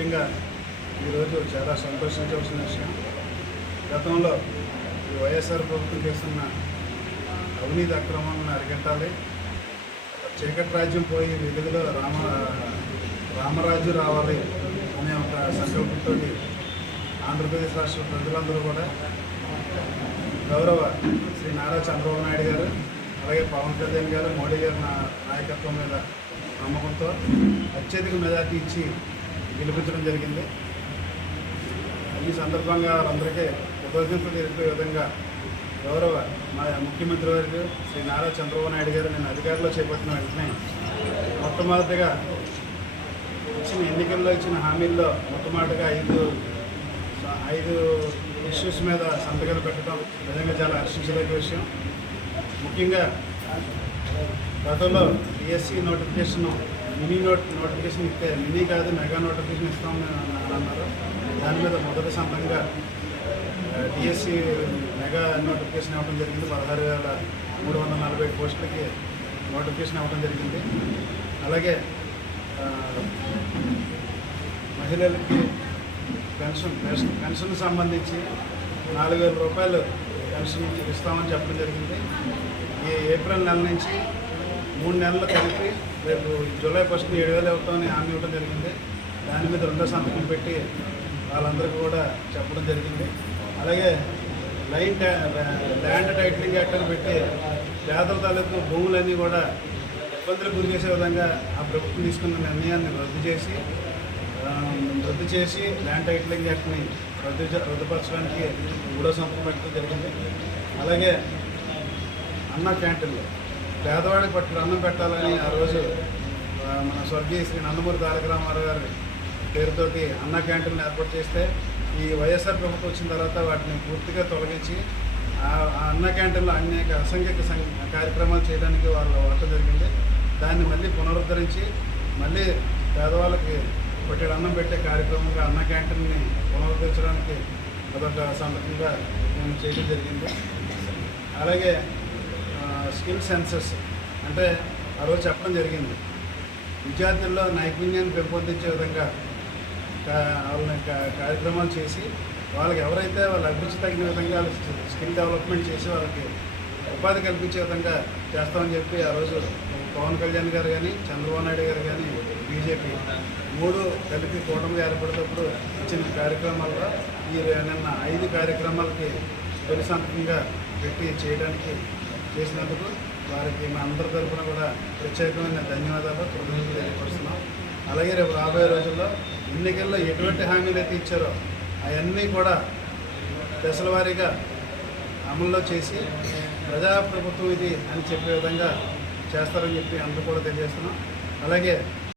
ముఖ్యంగా ఈరోజు చాలా సంతోషించవలసిన విషయం. గతంలో ఈ వైఎస్ఆర్ ప్రభుత్వం చేస్తున్న అవినీతి అక్రమాలను అరికట్టాలి, చీకటి రాజ్యం పోయి వెలుగులో రామరాజ్యం రావాలి అనే ఒక సంకల్పంతో ఆంధ్రప్రదేశ్ రాష్ట్ర ప్రజలందరూ కూడా గౌరవ శ్రీ నారా చంద్రబాబు నాయుడు గారు, అలాగే పవన్ కళ్యాణ్ గారు, మోడీ గారి నాయకత్వం మీద నమ్మకంతో అత్యధిక మెజార్టీ ఇచ్చి గెలిపించడం జరిగింది. ఈ సందర్భంగా వారందరికీ కృతజ్ఞతలు తెలిపే విధంగా గౌరవ మా ముఖ్యమంత్రి వర్యులు శ్రీ నారా చంద్రబాబు నాయుడు గారు నేను అధికారంలో చేపట్టిన వెంటనే మొట్టమొదటిగా ఇచ్చిన ఎన్నికల్లో ఇచ్చిన హామీల్లో మొట్టమొదటిగా ఐదు ఇష్యూస్ మీద సంతకాలు పెట్టడం నిజంగా చాలా హర్షించదగ్గ విషయం. ముఖ్యంగా గతంలో డిఎస్సి నోటిఫికేషన్ నోటిఫికేషన్ ఇస్తే మినీ కాదు మెగా నోటిఫికేషన్ ఇస్తామని అన్నారు. దాని మీద మొదటి సంతంగా డిఎస్సి మెగా నోటిఫికేషన్ ఇవ్వడం జరిగింది. 16,340 పోస్టులకి నోటిఫికేషన్ ఇవ్వడం జరిగింది. అలాగే మహిళలకి పెన్షన్ సంబంధించి 4,000 రూపాయలు పెన్షన్ ఇస్తామని చెప్పడం జరిగింది. ఈ ఏప్రిల్ నెల నుంచి 3 నెలలు కలిపి రేపు జూలై 1న 7,000 ఇవ్వటామని హామీ ఇవ్వడం జరిగింది. దాని మీద 2వ సంతకం పెట్టి వాళ్ళందరికీ కూడా చెప్పడం జరిగింది. అలాగే ల్యాండ్ టైటిలింగ్ యాక్ట్ అని పెట్టి పేదల తాలూకు భూములన్నీ కూడా ఇబ్బందులకు గురి చేసే విధంగా ఆ ప్రభుత్వం తీసుకున్న నిర్ణయాన్ని రద్దు చేసి ల్యాండ్ టైటిలింగ్ యాక్ట్ని రద్దుపరచడానికి 3వ సంతకం పెట్టడం జరిగింది. అలాగే అన్న క్యాంటీన్లు పేదవాడికి పట్టిన అన్నం పెట్టాలని ఆ రోజు మన స్వర్గీయ శ్రీ నందమూరి తారక రామారావు గారి పేరుతోటి అన్న క్యాంటీన్లు ఏర్పాటు చేస్తే ఈ వైఎస్ఆర్ ప్రభుత్వం వచ్చిన తర్వాత వాటిని పూర్తిగా తొలగించి ఆ అన్న క్యాంటీన్లో అనేక అసంఖ్యాక కార్యక్రమాలు చేయడానికి వాళ్ళు వాడటం జరిగింది. దాన్ని మళ్ళీ పునరుద్ధరించి మళ్ళీ పేదవాళ్ళకి పట్టెడు అన్నం పెట్టే కార్యక్రమంగా అన్న క్యాంటీన్ని పునరుద్ధరించడానికి అదొక సందర్భంగా మేము చేయడం జరిగింది. అలాగే స్కిల్ సెన్సెస్ అంటే ఆ రోజు చెప్పడం జరిగింది, విద్యార్థుల్లో నైపుణ్యాన్ని పెంపొందించే విధంగా వాళ్ళని కార్యక్రమాలు చేసి వాళ్ళకి ఎవరైతే వాళ్ళ అభిరుచి తగిన విధంగా స్కిల్ డెవలప్మెంట్ చేసి వాళ్ళకి ఉపాధి కల్పించే విధంగా చేస్తామని చెప్పి ఆ రోజు పవన్ కళ్యాణ్ గారు కానీ, చంద్రబాబు నాయుడు గారు కానీ, బీజేపీ 3 కలిపి కూటమిగా ఏర్పడేటప్పుడు ఇచ్చిన కార్యక్రమాల్లో ఈ నిన్న 5 కార్యక్రమాలకి తొలి సంతకంగా పెట్టి చేయడానికి చేసినందుకు వారికి మా అందరి తరఫున కూడా ప్రత్యేకమైన ధన్యవాదాలు, కృతజ్ఞతలు తెలియపరుస్తున్నాం. అలాగే రేపు రాబోయే రోజుల్లో ఎన్నికల్లో ఎటువంటి హామీలు అయితే ఇచ్చారో అవన్నీ కూడా దశల వారీగా అమల్లో చేసి ప్రజాప్రభుత్వం ఇది అని చెప్పే విధంగా చేస్తారని చెప్పి అందరూ కూడా తెలియజేస్తున్నాం. అలాగే